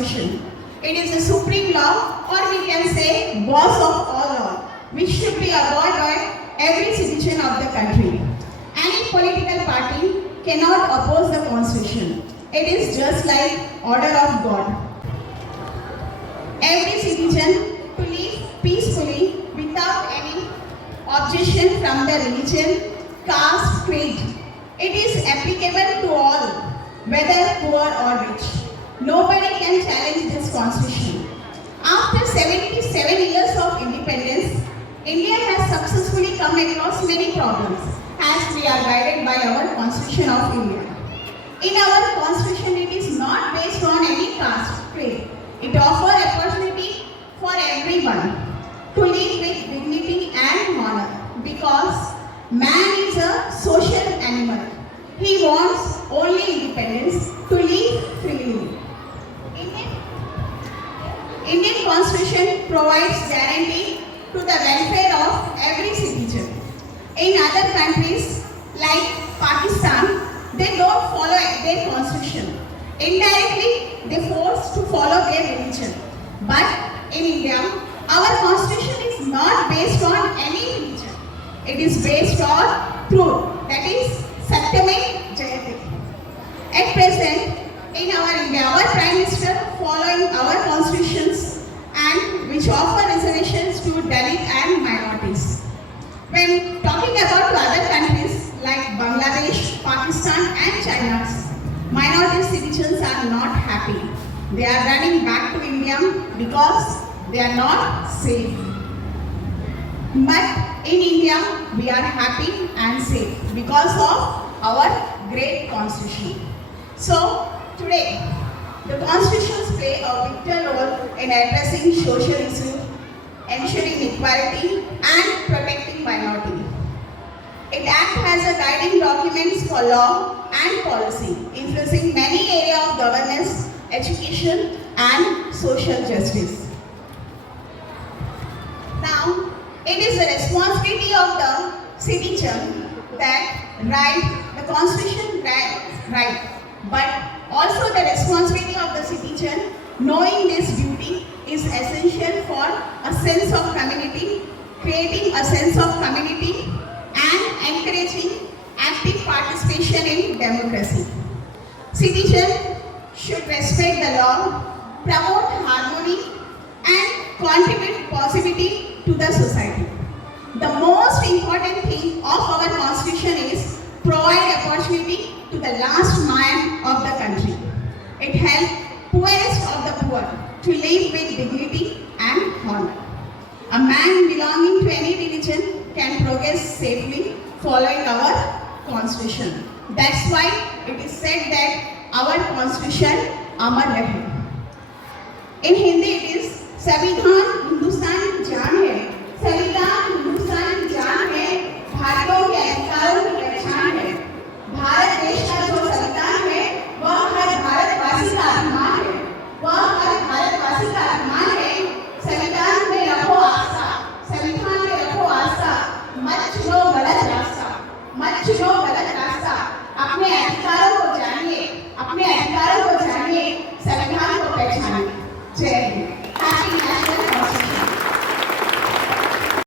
Constitution. It is the supreme law, or we can say boss of all law, which should be obeyed by every citizen of the country. Any political party cannot oppose the Constitution. It is just like order of God. Every citizen to live peacefully without any objection from the religion, caste, creed. It is applicable to all, whether poor or rich. Nobody can challenge this Constitution. After 77 years of independence, India has successfully come across many problems as we are guided by our Constitution of India. In our Constitution, it is not based on any caste, creed. It offers opportunity for everyone to live with dignity and honor because man is a social animal. He wants only independence to live freely. Indian Constitution provides guarantee to the welfare of every citizen. In other countries like Pakistan, they don't follow their constitution. Indirectly, they force to follow their religion. But in India, our constitution is not based on any religion. It is based on truth. That is Satyame Jayate. At present, in our India, our Prime Minister following our constitutions and which offer reservations to Dalit and minorities. When talking about other countries like Bangladesh, Pakistan and China, minority citizens are not happy. They are running back to India because they are not safe. But in India, we are happy and safe because of our great constitution. So today, the constitutions play a vital role in addressing social issues, ensuring equality and protecting minority. It acts as a guiding document for law and policy, influencing many areas of governance, education and social justice. Now, it is the responsibility of the citizen that the constitution right, but also the responsibility of the citizen knowing this duty is essential for a sense of community, creating a sense of community and encouraging active participation in democracy. Citizens should respect the law, promote harmony and contribute positivity to the society. The most important thing of our constitution is provide opportunity to the last man of the country. It helps poorest of the poor to live with dignity and honor. A man belonging to any religion can progress safely following our constitution. That's why it is said that our constitution Amar Rahe. In Hindi it is संविधान हिंदुस्तान की जान है, संविधान हिंदुस्तान की जान है, भारतीयों के अधिकारों की पहचान है। भारत देश का जो संविधान है वह हर भारतवासी का अभिमान है, वह हर भारतवासी का अभिमान है। संविधान में रखो आस्था, संविधान में रखो आस्था, मत चुनो गलत रास्ता, मत चुनो